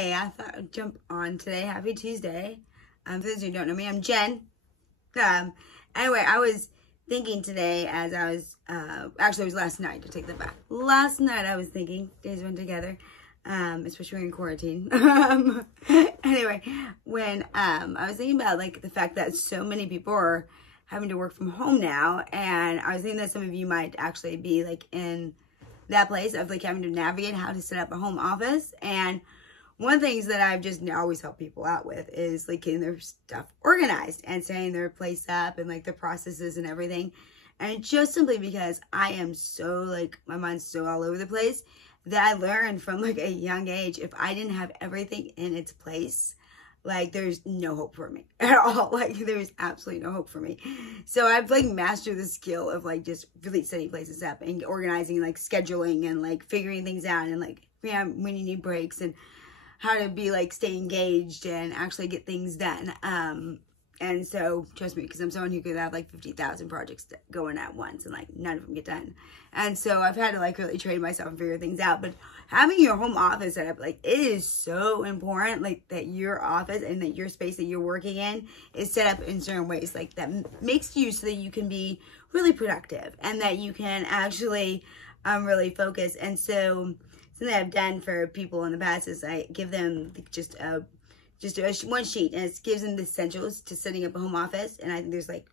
Hey, I thought I'd jump on today. Happy Tuesday. For those who don't know me, I'm Jen. Anyway, I was thinking today as I was, actually it was last night, to take that back. Last night I was thinking, days went together, especially when in quarantine. Anyway, when I was thinking about like the fact that so many people are having to work from home now, and I was thinking that some of you might actually be like in that place of like having to navigate how to set up a home office. And one of the things that I've just always helped people out with is like getting their stuff organized and setting their place up and like their processes and everything. And just simply because I am so like, my mind's so all over the place, that I learned from like a young age, if I didn't have everything in its place, like there's no hope for me at all. Like there's absolutely no hope for me. So I've like mastered the skill of like just really setting places up and organizing and like scheduling and like figuring things out and like, yeah, when you need breaks and how to be like stay engaged and actually get things done. And so trust me, because I'm someone who could have like 50,000 projects going at once and like none of them get done. And so I've had to like really train myself and figure things out. But having your home office set up, like it is so important, like that your office and that your space that you're working in is set up in certain ways, like that makes you so that you can be really productive and that you can actually really focus. And so something I've done for people in the past is I give them just one sheet, and it gives them the essentials to setting up a home office. And I think there's like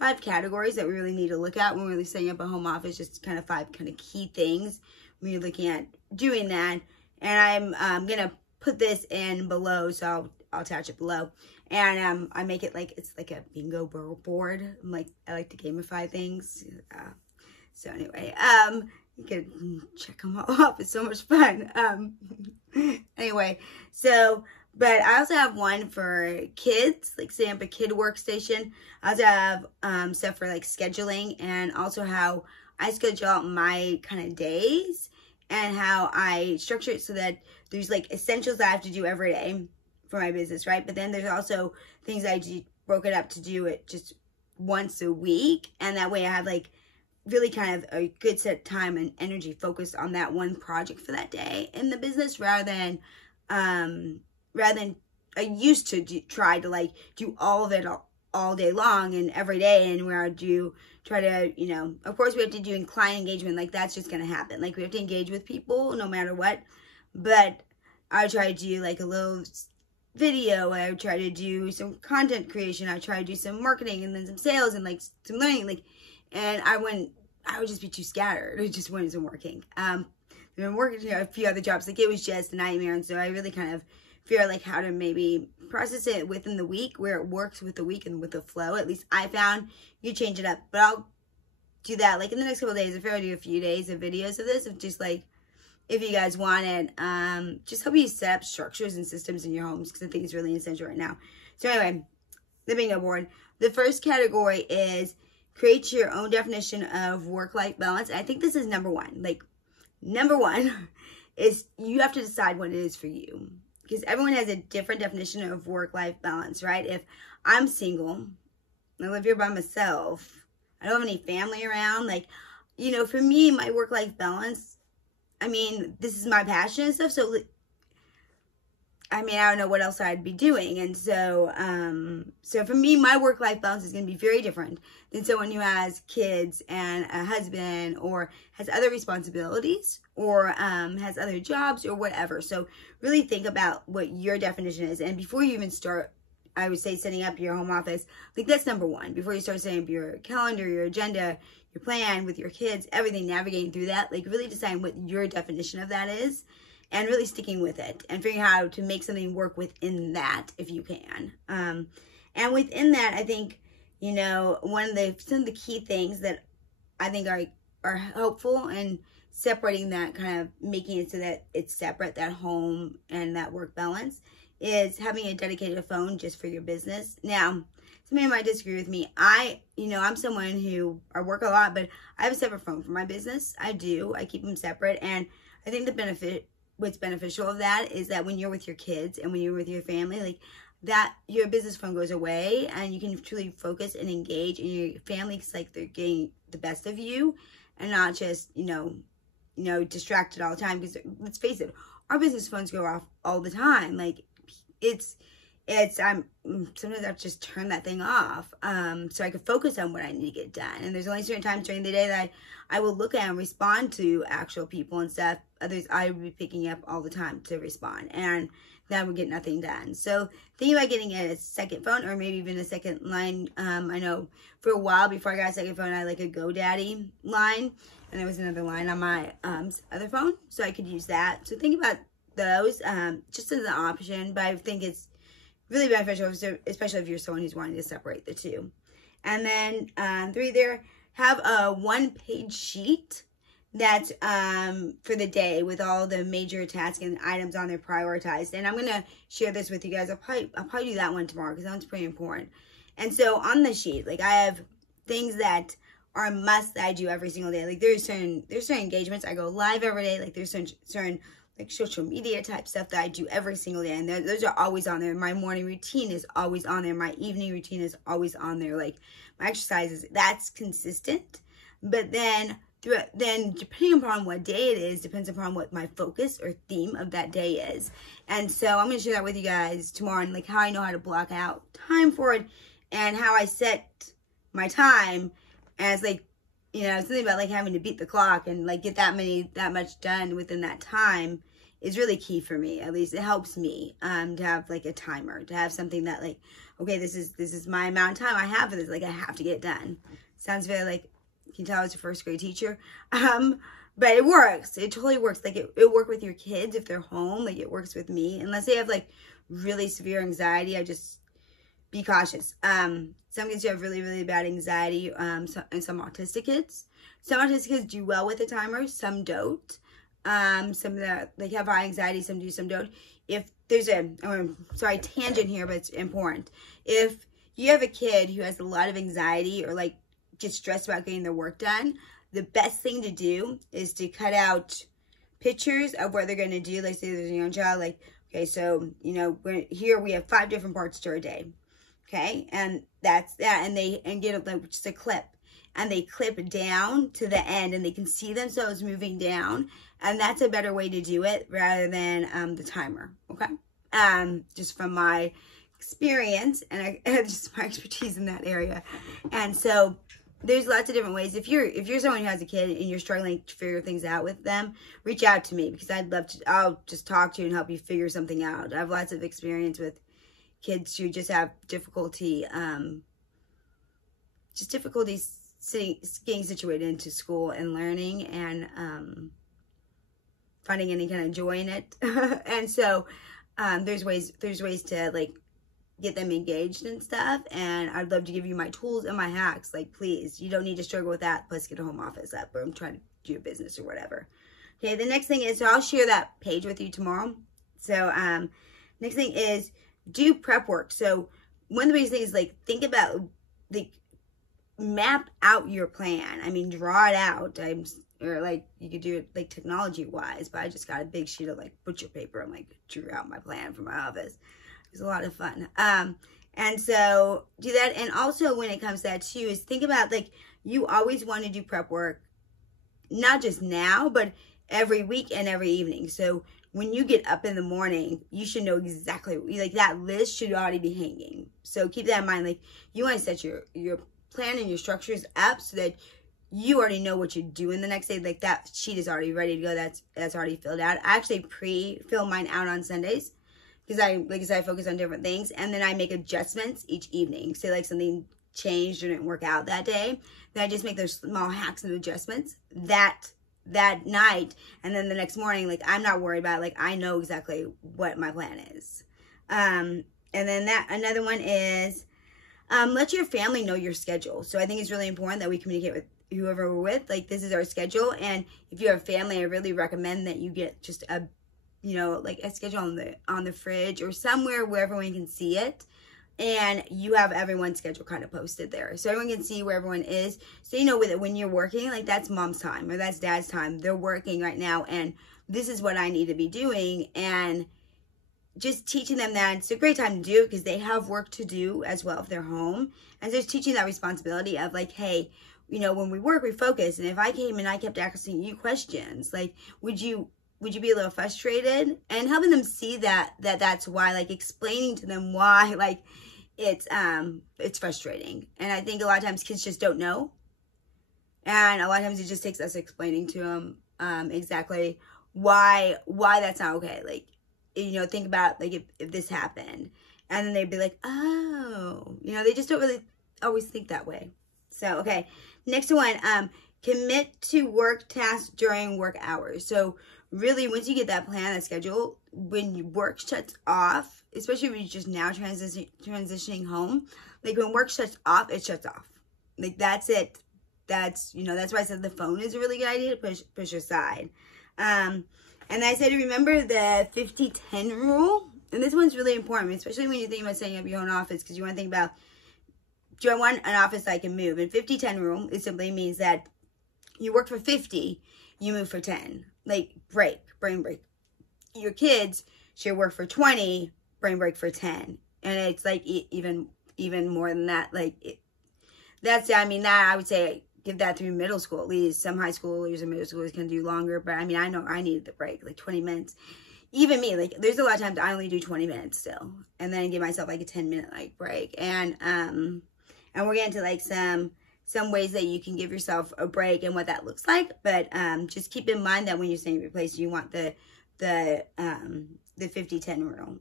5 categories that we really need to look at when we're really setting up a home office, just kind of 5 kind of key things when you're looking at doing that. And I'm gonna put this in below, so I'll attach it below. And I make it like it's like a bingo board. I like to gamify things. So anyway, you can check them all off. It's so much fun. Anyway, so. But I also have one for kids, like setting up a kid workstation. I also have stuff for like scheduling, and also how I schedule out my kind of days and how I structure it so that there's like essentials that I have to do every day for my business, right? But then there's also things I broke it up to do it just once a week. And that way I have like really kind of a good set time and energy focused on that one project for that day in the business, rather than I used to try to like do all of it all day long and every day, and where I do try to, you know, of course we have to do client engagement, like that's just going to happen. Like we have to engage with people no matter what, but I try to do like a little video, I would try to do some content creation, I try to do some marketing and then some sales and like some learning, like, and I would just be too scattered. It just wasn't working. I've been working a few other jobs, like it was just a nightmare. And so I really kind of figure like how to maybe process it within the week where it works with the week and with the flow. At least I found you change it up, but I'll do that like in the next couple of days. If I do a few days of videos of this, of just like, if you guys want it, just help you set up structures and systems in your homes, because I think it's really essential right now. So anyway, the bingo board. The first category is create your own definition of work-life balance. I think this is number one. Like number one is you have to decide what it is for you, because everyone has a different definition of work-life balance, right? If I'm single, I live here by myself, I don't have any family around, like, you know, for me, my work-life balance, I mean, this is my passion and stuff, so, I mean, I don't know what else I'd be doing. And so, so for me, my work-life balance is going to be very different than someone who has kids and a husband, or has other responsibilities, or has other jobs or whatever. So really think about what your definition is. And before you even start, I would say setting up your home office, like that's number one. Before you start setting up your calendar, your agenda, your plan with your kids, everything, navigating through that, like really deciding what your definition of that is and really sticking with it and figuring out how to make something work within that if you can. And within that, I think, you know, some of the key things that I think are helpful in separating that, kind of making it so that it's separate, that home and that work balance, is having a dedicated phone just for your business. Now, somebody might disagree with me. I'm someone who, I work a lot, but I have a separate phone for my business. I do. I keep them separate. And I think what's beneficial of that is that when you're with your kids and when you're with your family, like that, your business phone goes away and you can truly focus and engage, and your family's like they're getting the best of you and not just, you know, distracted all the time, because let's face it, our business phones go off all the time. Like sometimes I have to just turn that thing off, so I can focus on what I need to get done. And there's only certain times during the day that I will look at and respond to actual people and stuff. Others I would be picking up all the time to respond, and then I would get nothing done. So thinking about getting a second phone, or maybe even a second line. I know for a while before I got a second phone, I had like a GoDaddy line, and there was another line on my other phone, so I could use that. So think about those just as an option, but I think it's really beneficial, especially if you're someone who's wanting to separate the two. And then 3 there, have a 1-page sheet that's for the day with all the major tasks and items on there prioritized. And I'm going to share this with you guys. I'll probably do that one tomorrow, because that one's pretty important. And so on the sheet, like, I have things that are a must that I do every single day. Like, there's certain engagements. I go live every day. Like, there's certain like social media type stuff that I do every single day, and those are always on there. My morning routine is always on there. My evening routine is always on there. Like, my exercises, that's consistent. But then depending upon what day it is, depends upon what my focus or theme of that day is. And so I'm going to share that with you guys tomorrow, and like how I know how to block out time for it, and how I set my time as like, something about like having to beat the clock and like get that much done within that time is really key for me. At least it helps me to have like a timer, to have something that like, okay, this is my amount of time I have for this. Like, I have to get done. Sounds very like, you can tell I was a first grade teacher. But it works. It totally works. Like, it work with your kids if they're home. Like, it works with me. Unless they have like really severe anxiety, I just be cautious. Some kids have really, really bad anxiety, and some autistic kids. Some autistic kids do well with a timer, some don't. Some that like have high anxiety, some do, some don't. If there's tangent here, but it's important. If you have a kid who has a lot of anxiety or like gets stressed about getting their work done, the best thing to do is to cut out pictures of what they're going to do. Like, say there's a young child, like, okay, so, here we have 5 different parts to our day. Okay, and that's that, and get like just a clip, and they clip down to the end, and they can see themselves moving down, and that's a better way to do it rather than the timer. Okay, just from my experience and just my expertise in that area. And so there's lots of different ways. If you're someone who has a kid and you're struggling to figure things out with them, reach out to me, because I'll just talk to you and help you figure something out. I have lots of experience with kids who just have difficulty, getting situated into school and learning, and finding any kind of joy in it. And so there's ways to like get them engaged and stuff. And I'd love to give you my tools and my hacks. Like, please, you don't need to struggle with that. Plus, get a home office up, or I'm trying to do a business or whatever. Okay, the next thing is, so I'll share that page with you tomorrow. So next thing is, do prep work. So one of the biggest things is like, think about, like, map out your plan. I mean, draw it out. Or like, you could do it like technology wise, but I just got a big sheet of like butcher paper and like drew out my plan for my office. It was a lot of fun. And so do that. And also when it comes to that too, is think about like, you always want to do prep work, not just now, but every week and every evening. So when you get up in the morning, you should know exactly, like, that list should already be hanging. So keep that in mind. Like, you want to set your plan and your structures up so that you already know what you're doing the next day. Like, that sheet is already ready to go. That's already filled out. I actually pre-fill mine out on Sundays, because I focus on different things, and then I make adjustments each evening. Say like something changed or didn't work out that day, then I just make those small hacks and adjustments that night, and then the next morning, like, I'm not worried about it. Like, I know exactly what my plan is. And then another one is, let your family know your schedule. So I think it's really important that we communicate with whoever we're with. Like, this is our schedule, and if you have family, I really recommend that you get just a schedule on the fridge or somewhere where everyone can see it. And you have everyone's schedule kind of posted there, so everyone can see where everyone is. So you know, with it, when you're working, like, that's mom's time or that's dad's time. They're working right now, and this is what I need to be doing. And just teaching them that it's a great time to do it, because they have work to do as well if they're home. And just teaching that responsibility of like, hey, you know, when we work, we focus. And if I came and I kept asking you questions, like, would you be a little frustrated? And helping them see that's why, like explaining to them why, like it's frustrating. And I think a lot of times kids just don't know. And a lot of times it just takes us explaining to them exactly why that's not okay. Like, you know, think about like if this happened, and then they'd be like, oh, you know, they just don't really always think that way. So, okay, next one, commit to work tasks during work hours. So really, once you get that plan, that schedule, when your work shuts off, especially when you're just now transitioning home, like when work shuts off, it shuts off. Like that's it. That's, you know, that's why I said the phone is a really good idea to push aside. And I said to remember the 50-10 rule. And this one's really important, especially when you think about setting up your own office, because you want to think about, do I want an office I can move? And 50-10 rule, it simply means that you work for 50, you move for 10. Like brain break. Your kids should work for 20, brain break for 10. And it's like even more than that. Like that I would say give that through middle school at least. Some high schoolers and middle schoolers can do longer, but I mean, I know I needed the break, like 20 minutes. Even me, like there's a lot of times I only do 20 minutes still, and then I give myself like a 10-minute like break. And we're getting to like some ways that you can give yourself a break and what that looks like. But just keep in mind that when you're staying at your place, you want the 50-10 rule.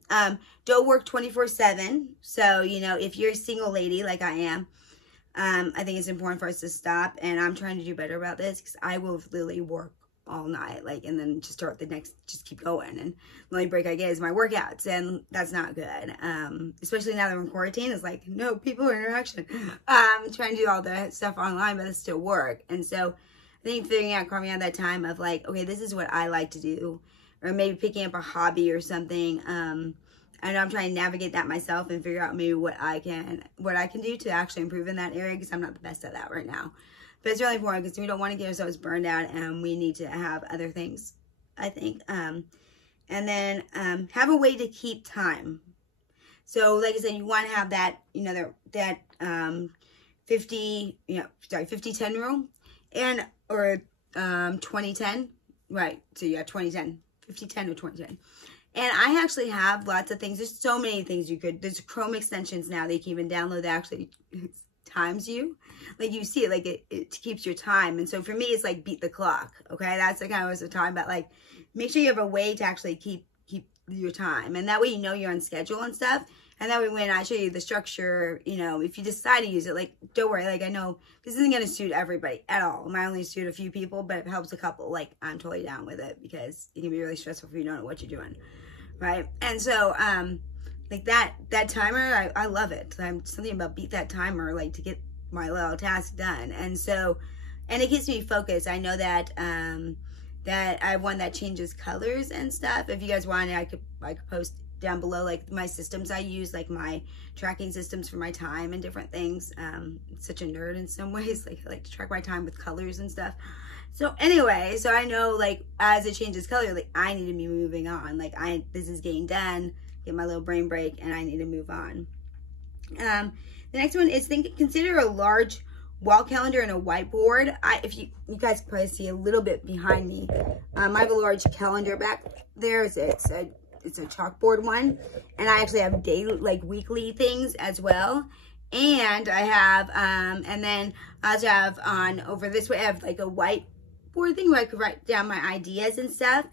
Don't work 24/7. So, you know, if you're a single lady like I am, I think it's important for us to stop. And I'm trying to do better about this, because I will literally work all night, like, and then just start just keep going. And the only break I get is my workouts, and that's not good. Especially now that we're in quarantine, it's like, no people interaction. Trying to do all the stuff online, but it's still work. And so I think carving out that time of like, okay, this is what I like to do, or maybe picking up a hobby or something. I know I'm trying to navigate that myself and figure out maybe what I can do to actually improve in that area, because I'm not the best at that right now. But it's really important, because we don't want to get ourselves burned out, and we need to have other things, I think. And then have a way to keep time. So like I said, you want to have that, you know, that 50-10 rule, and or 20-10, right? So yeah, 20-10, 50-10 or 20-10. And I actually have lots of things. There's so many things there's Chrome extensions now that you can even download that actually times you. Like you see it, like it keeps your time. And so for me, it's like beat the clock. Okay, that's like I was talking about. Like make sure you have a way to actually keep your time, and that way you know you're on schedule and stuff. And that way when I show you the structure, you know, if you decide to use it, like don't worry. Like I know this isn't gonna suit everybody at all. It might only suit a few people, but it helps a couple. Like I'm totally down with it, because it can be really stressful if you don't know what you're doing, right? And so like that timer, I love it. Something about beat that timer, like to get my little task done. And so, and it keeps me focused. I know that that I have one that changes colors and stuff. If you guys want it, I could post down below like my systems I use, like my tracking systems for my time and different things. Such a nerd in some ways. Like I like to track my time with colors and stuff. So anyway, so I know like as it changes color, like I need to be moving on. Like this is getting done, get my little brain break, and I need to move on. The next one is consider a large wall calendar and a whiteboard. If you guys can probably see a little bit behind me, I have a large calendar back there. It's a chalkboard one, and I actually have daily, like weekly things as well. And I have, and then I also have on over this way, I have like a whiteboard thing where I could write down my ideas and stuff.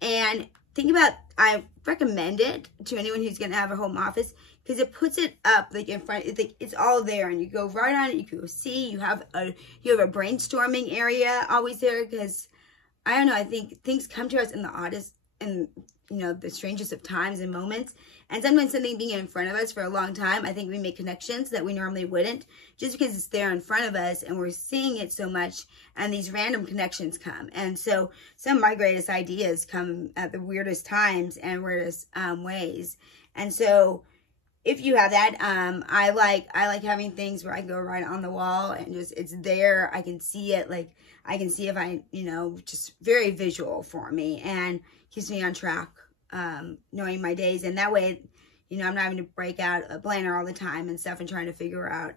And think about, I recommend it to anyone who's going to have a home office, because it puts it up like in front. It's like it's all there, and you go right on it. You can go see. You have a brainstorming area always there, because I don't know. I think things come to us in the oddest and the strangest of times and moments. And sometimes something being in front of us for a long time, I think we make connections that we normally wouldn't, just because it's there in front of us and we're seeing it so much, and these random connections come. And so some of my greatest ideas come at the weirdest times and weirdest ways. And so if you have that, I like having things where I go right on the wall and just, it's there. I can see it. Like I can see if just very visual for me, and keeps me on track, knowing my days. And that way, I'm not having to break out a planner all the time and stuff and trying to figure out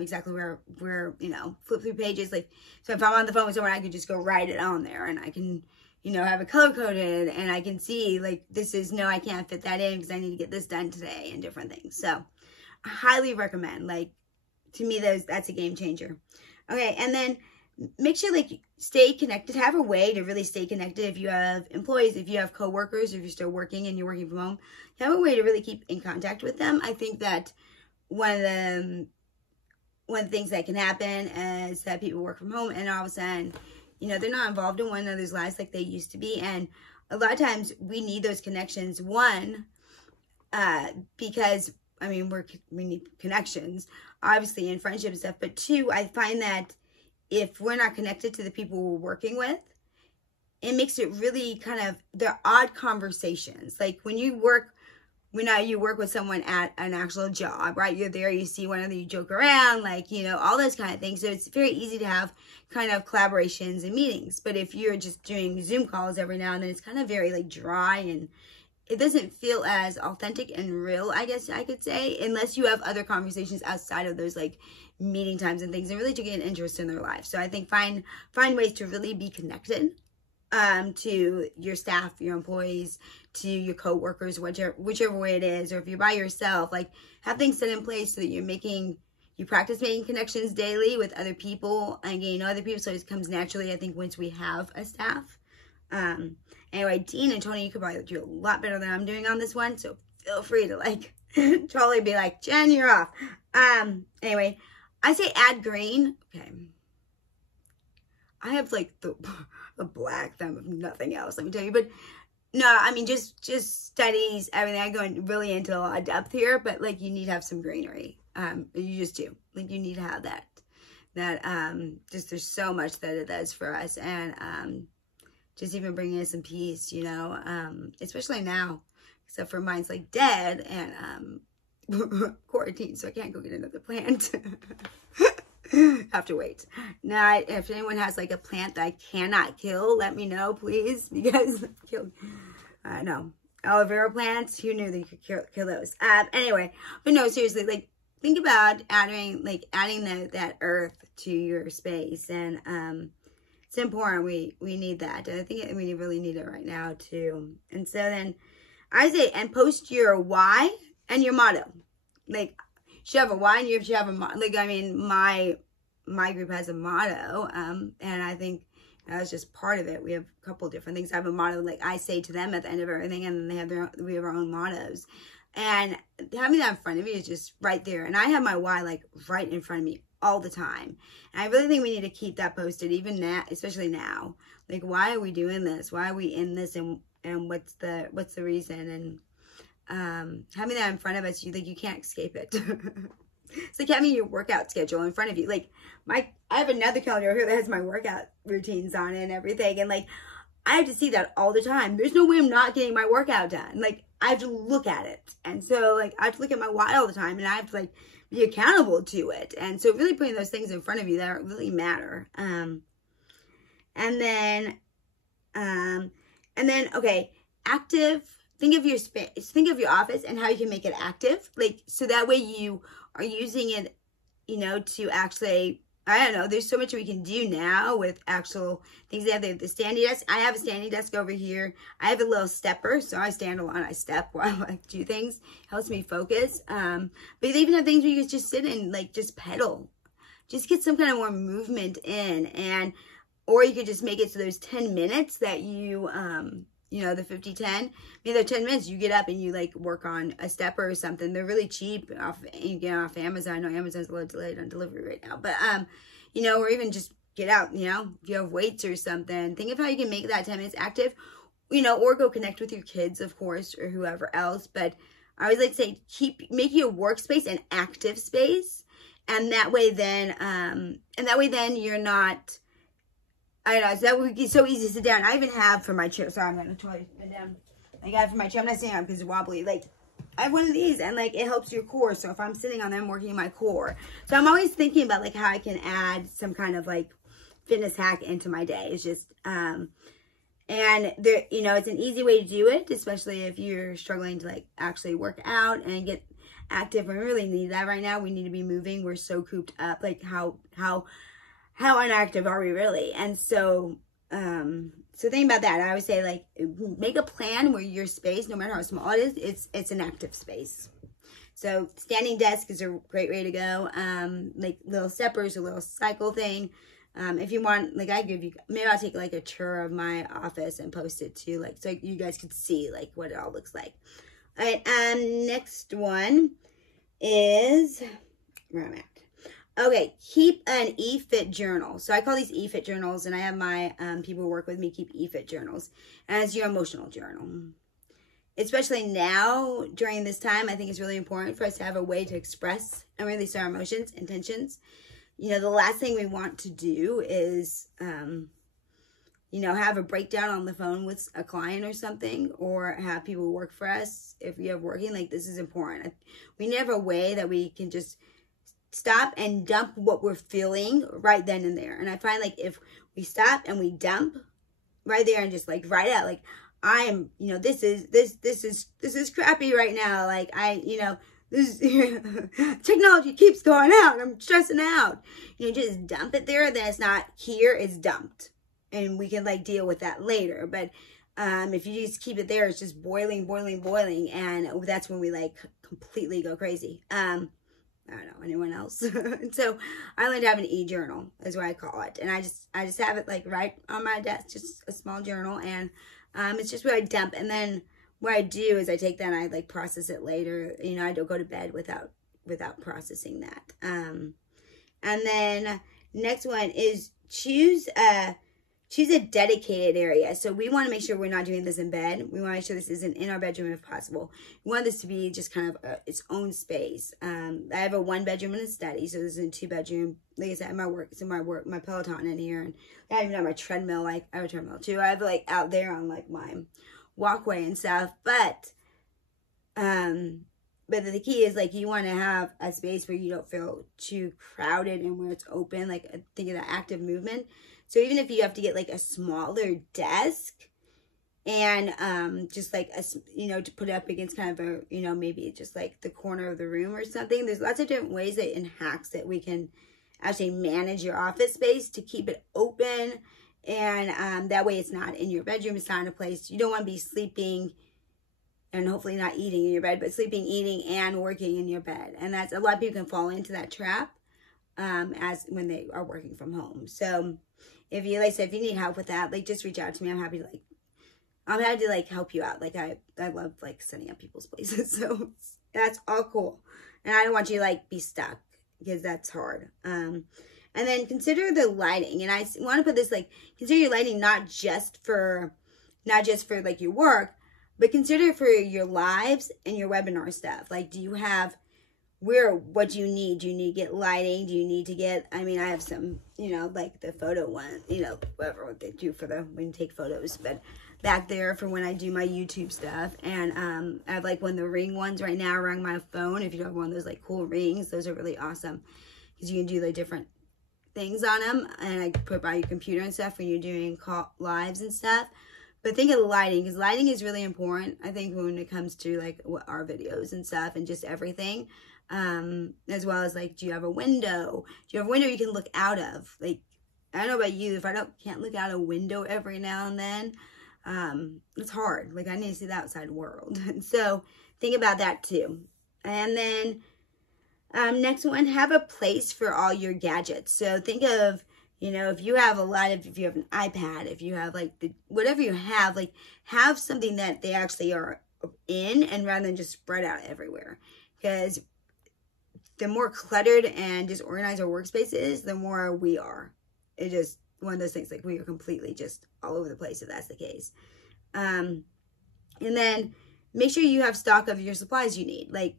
exactly where, you know, flip through pages. Like, so if I'm on the phone with someone, I can just go write it on there, and I can, you know, have it color coded, and I can see like, this is, no, I can't fit that in because I need to get this done today, and different things. So I highly recommend, like, to me, that's a game changer. Okay. And then make sure, like, stay connected, have a way to really stay connected. If you have employees, if you have coworkers, if you're still working and you're working from home, have a way to really keep in contact with them. I think that one of the things that can happen is that people work from home and all of a sudden, you know, they're not involved in one another's lives like they used to be. And a lot of times we need those connections. One, because, I mean, we need connections, obviously, in friendship and stuff. But two, I find that if we're not connected to the people we're working with, it makes it really kind of, they're odd conversations. Like when you work with someone at an actual job, right? You're there, you see one another, you joke around, like, you know, all those kind of things. So it's very easy to have kind of collaborations and meetings. But if you're just doing Zoom calls every now and then, it's kind of very like dry, and it doesn't feel as authentic and real, I guess I could say, unless you have other conversations outside of those like meeting times and things, and really to get an interest in their life. So I think find ways to really be connected to your staff, your employees, to your coworkers, whichever way it is. Or if you're by yourself, like, have things set in place so that you practice making connections daily with other people and getting to know other people, so it comes naturally, I think, once we have a staff. Anyway, Dean and Tony, you could probably do a lot better than I'm doing on this one, so feel free to like totally be like, Jen, you're off. Anyway, I say add green. Okay, I have like a black thumb of nothing else, let me tell you. But no, I mean, just studies, everything. I go really into a lot of depth here, but like, you need to have some greenery. You just do. Like, you need to have that just, there's so much that it does for us. And just even bringing in some peace, you know, especially now, except for mine's like dead and quarantine, so I can't go get another plant. Have to wait. Now, if anyone has like a plant that I cannot kill, let me know, please, because I know aloe vera plants. Who knew that you could kill those? Anyway, but no, seriously, like, think about adding that earth to your space, and it's important. We need that. I think we really need it right now too. And so then I say, and post your why and your motto. Like, you should have a why and you should have a motto. Like, I mean, my group has a motto, and I think that's just part of it. We have a couple different things. I have a motto, like I say to them at the end of everything, and then we have our own mottos. And having that in front of you is just right there. And I have my why like right in front of me all the time. And I really think we need to keep that posted, even now, especially now. Like, why are we doing this? Why are we in this? And what's the reason? And having that in front of us, you can't escape it. It's like having your workout schedule in front of you. Like, I have another calendar here that has my workout routines on it and everything. And like, I have to see that all the time. There's no way I'm not getting my workout done. Like, I have to look at it. And so like, I have to look at my why all the time, and I have to like be accountable to it. And so really putting those things in front of you that really matter. And then, okay, active. Think of your space, think of your office and how you can make it active. Like, so that way you are using it, you know, to actually, I don't know, there's so much we can do now with actual things. They have the standing desk. I have a standing desk over here. I have a little stepper, so I stand a lot. I step while I do things. Helps me focus. But they even have things where you can just sit and like just pedal. Just get some kind of more movement in. And, or you could just make it so there's 10 minutes that you, you know, the 50-10. Maybe they're 10 minutes. You get up and you like work on a stepper or something. They're really cheap. You get off Amazon. I know Amazon's a little delayed on delivery right now. But, you know, or even just get out, you know, if you have weights or something. Think of how you can make that 10 minutes active, you know, or go connect with your kids, of course, or whoever else. But I always like to say, make your workspace an active space. And that way then, you're not, I don't know, so that would be so easy to sit down. I even have for my chair, sorry, I'm going to totally sit down. I got it for my chair. I'm not sitting on because it's wobbly. Like, I have one of these, and like, it helps your core. So if I'm sitting on them, I'm working my core. So I'm always thinking about like how I can add some kind of like fitness hack into my day. It's just, and there, you know, it's an easy way to do it, especially if you're struggling to like actually work out and get active. We really need that right now. We need to be moving. We're so cooped up. Like how inactive are we really? And so so think about that. I always say, like, make a plan where your space, no matter how small it is, it's an active space. So standing desk is a great way to go. Like little steppers, a little cycle thing. If you want, like, maybe I'll take like a tour of my office and post it too, like, so you guys could see like what it all looks like. All right, next one is where I'm at. Okay, keep an e-fit journal. So I call these e-fit journals, and I have my people who work with me keep e-fit journals. And it's your emotional journal. Especially now, during this time, I think it's really important for us to have a way to express and release our emotions, intentions. You know, the last thing we want to do is, you know, have a breakdown on the phone with a client or something, or have people work for us. If we have working, like, this is important. We need to have a way that we can just stop and dump what we're feeling right then and there. And I find, like, if we stop and we dump right there and just, like, write out, like, I'm, you know, this is crappy right now. Like, you know, this technology keeps going out. I'm stressing out. You know, just dump it there. Then it's not here, it's dumped. And we can, like, deal with that later. But if you just keep it there, it's just boiling. And that's when we, like, completely go crazy. I don't know, anyone else? So I learned to have an e-journal, is what I call it. And I just have it, like, right on my desk, just a small journal. And it's just where I dump. And then what I do is I take that and I, like, process it later. You know, I don't go to bed without processing that. And then next one is choose a dedicated area. So we want to make sure we're not doing this in bed. We want to make sure this isn't in our bedroom if possible. We want this to be just kind of its own space. I have a 1-bedroom and a study, so this is a 2-bedroom. Like I said, my Peloton in here, and I even have my treadmill. Like, I have a treadmill too. I have, like, out there on, like, my walkway and stuff. But the key is, like, you want to have a space where you don't feel too crowded and where it's open. Like, think of that active movement. So even if you have to get, like, a smaller desk and just, like, you know, to put it up against kind of a, you know, maybe just, like, the corner of the room or something. There's lots of different ways and hacks that we can actually manage your office space to keep it open. And that way it's not in your bedroom. It's not in a place. You don't want to be sleeping and hopefully not eating in your bed, but sleeping, eating, and working in your bed. And that's, a lot of people can fall into that trap as when they are working from home. So if you, like I said, if you need help with that, like, just reach out to me. I'm happy to like help you out. Like, I love, like, setting up people's places. So that's all cool. And I don't want you to, like, be stuck, because that's hard. And then consider the lighting. And I want to put this, like, consider your lighting not just for like your work, but consider for your lives and your webinar stuff. Like, do you have what do you need? Do you need to get lighting? Do you need to get, I mean, I have some, you know, like the photo one, you know, whatever they do for when you take photos, but back there for when I do my YouTube stuff. And I have, like, one of the ring ones right now around my phone. If you have one of those, like, cool rings, those are really awesome because you can do, like, different things on them, and I put by your computer and stuff when you're doing lives and stuff. But think of the lighting, because lighting is really important, I think, when it comes to, like, our videos and stuff and just everything. As well as, like, do you have a window? Do you have a window you can look out of? Like, I don't know about you, if I can't look out a window every now and then, it's hard. Like, I need to see the outside world. So think about that too. And then next one, have a place for all your gadgets. So think of, you know, if you have if you have an iPad, if you have, like, whatever you have, like, have something that they actually are in, and rather than just spread out everywhere. Because the more cluttered and disorganized our workspace is, the more we are. It's just one of those things, like, we are completely just all over the place if that's the case. And then make sure you have stock of your supplies you need. Like,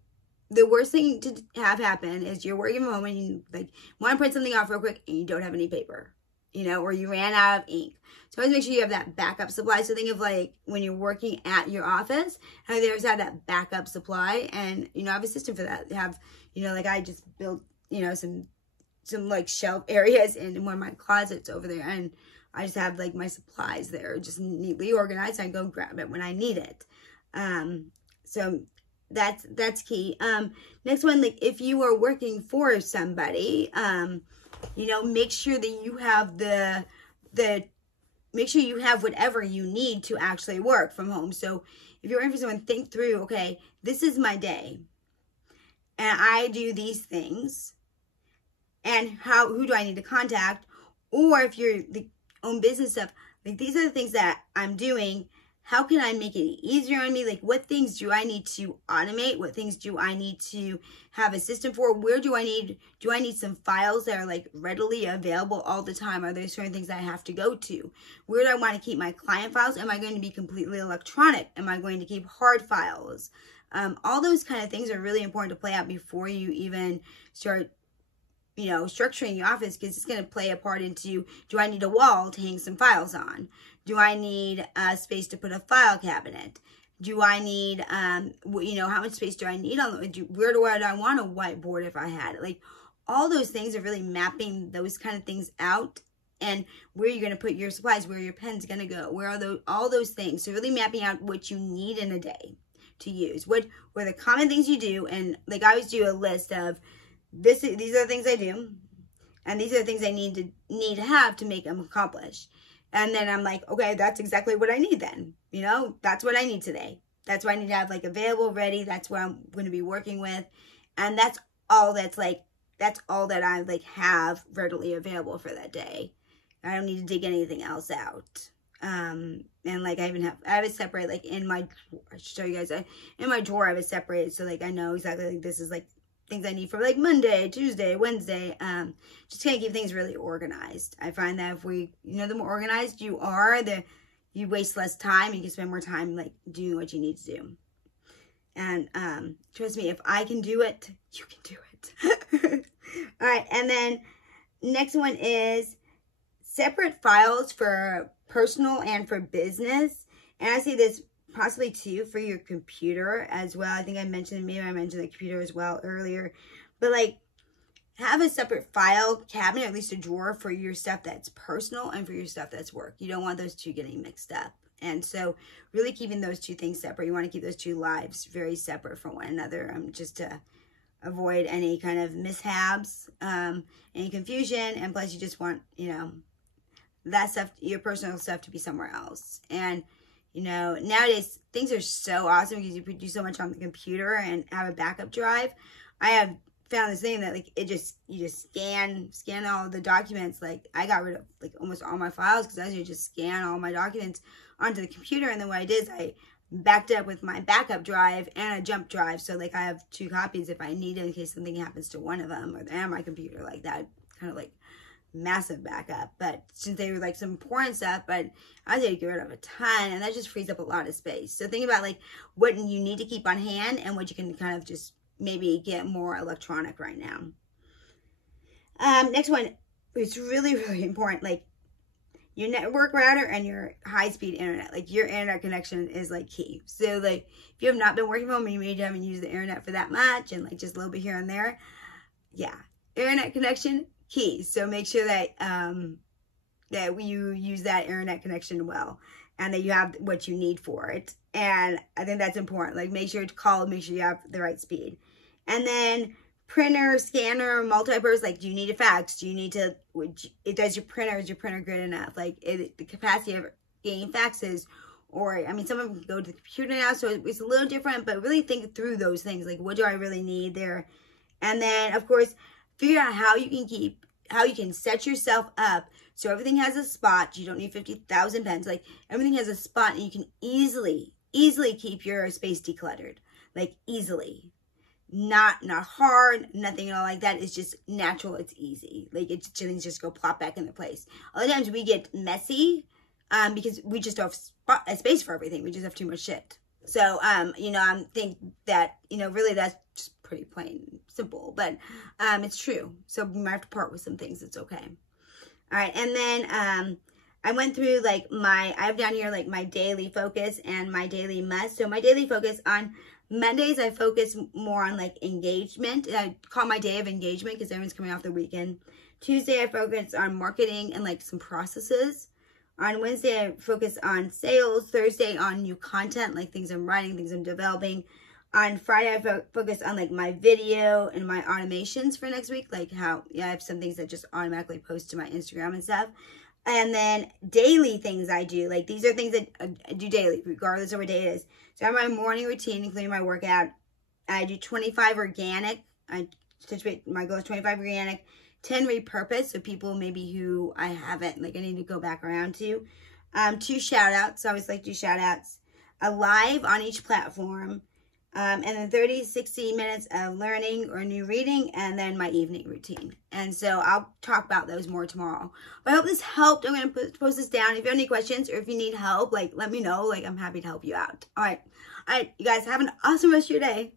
the worst thing to have happen is you're working from home and you, like, want to print something off real quick and you don't have any paper, you know, or you ran out of ink. So always make sure you have that backup supply. So think of, like, when you're working at your office, how they always have that backup supply. And, you know, I have a system for that. You know, like, I just built, you know, some like, shelf areas in one of my closets over there. And I just have, like, my supplies there just neatly organized. I go grab it when I need it. So that's key. Next one, like if you are working for somebody, you know, make sure that you have make sure you have whatever you need to actually work from home. So if you're working for someone, think through, okay, this is my day and I do these things, and who do I need to contact? Or if you're the own business stuff, like these are the things that I'm doing. How can I make it easier on me? Like what things do I need to automate? What things do I need to have a system for? Where do I need some files that are like readily available all the time? Are there certain things that I have to go to? Where do I want to keep my client files? Am I going to be completely electronic? Am I going to keep hard files? All those kind of things are really important to play out before you even start, you know, structuring your office, because it's going to play a part into, do I need a wall to hang some files on? Do I need a space to put a file cabinet? Do I need, you know, how much space do I need on where do I want a whiteboard if I had it? Like all those things are really mapping those kind of things out, and where you're going to put your supplies, where your pen's going to go, where are all those things. So really mapping out what you need in a day to use. What are the common things you do? And like I always do a list of these are the things I do, and these are the things I need to have to make them accomplish. And then I'm like, okay, that's exactly what I need then. You know, that's what I need today. That's what I need to have like available, ready. That's what I'm going to be working with. And that's all that I like have readily available for that day. I don't need to dig anything else out. And like I have it separate, like in my drawer. I should show you guys, in my drawer I have it separated. So like I know exactly, like this is like things I need for like Monday, Tuesday, Wednesday, just kind of keep things really organized. I find that if we, you know, the more organized you are, you waste less time. You can spend more time like doing what you need to do. And trust me, if I can do it, you can do it. All right, and then next one is separate files for personal and for business. And I see this possibly too for your computer as well. I think maybe I mentioned the computer as well earlier, but like have a separate file cabinet, at least a drawer for your stuff that's personal and for your stuff that's work. You don't want those two getting mixed up. And so really keeping those two things separate. You want to keep those two lives very separate from one another, just to avoid any kind of mishaps, any confusion. And plus you just want, you know, that stuff, your personal stuff, to be somewhere else. And you know, nowadays things are so awesome because you do so much on the computer and have a backup drive. I have found this thing that like you just scan all the documents. Like I got rid of like almost all my files because I usually just scan all my documents onto the computer, and then what I did is I backed up with my backup drive and a jump drive. So like I have 2 copies if I need it in case something happens to one of them, and my computer, like that kind of like massive backup. But since they were like some important stuff, but I was able to get rid of a ton, and that just frees up a lot of space. So think about like what you need to keep on hand and what you can kind of just maybe get more electronic right now. Next one, it's really, really important, like your network router and your high-speed internet. Like your internet connection is like key. So like if you have not been working from home and you maybe haven't used the internet for that much and like just a little bit here and there, yeah, internet connection, key. So make sure that that you use that internet connection well, and that you have what you need for it. And I think that's important. Like make sure to call, make sure you have the right speed. And then printer, scanner, multipurpose. Like, do you need a fax? Do you need to? Is your printer good enough? Like the capacity of getting faxes, or I mean, some of them can go to the computer now, so it's a little different. But really think through those things. Like, what do I really need there? And then of course, figure out how you can set yourself up so everything has a spot. You don't need 50,000 pens. Like everything has a spot, and you can easily keep your space decluttered. Like easily, not hard, nothing at all like that. It's just natural. It's easy. Like things just go plop back into place. A lot of times we get messy because we just don't have space for everything. We just have too much shit. So you know, I think that, you know, really that's just pretty plain simple, but it's true. So you might have to part with some things. It's okay. All right, and then I went through like I have down here like my daily focus and my daily must. So my daily focus, on Mondays I focus more on like engagement. I call my day of engagement because everyone's coming off the weekend. Tuesday I focus on marketing and like some processes. On Wednesday I focus on sales. Thursday on new content, like things I'm writing, things I'm developing. On Friday, I focus on like my video and my automations for next week, like how I have some things that just automatically post to my Instagram and stuff. And then daily things I do, like these are things that I do daily, regardless of what day it is. So I have my morning routine, including my workout. I do 25 organic. My goal is 25 organic, 10 repurpose. So people maybe who I haven't, like I need to go back around to. 2 shout outs. I always like to do shout outs. A live on each platform. And then 30, 60 minutes of learning or new reading, and then my evening routine. And so I'll talk about those more tomorrow. But I hope this helped. I'm going to post this down. If you have any questions or if you need help, like let me know. Like I'm happy to help you out. All right. You guys have an awesome rest of your day.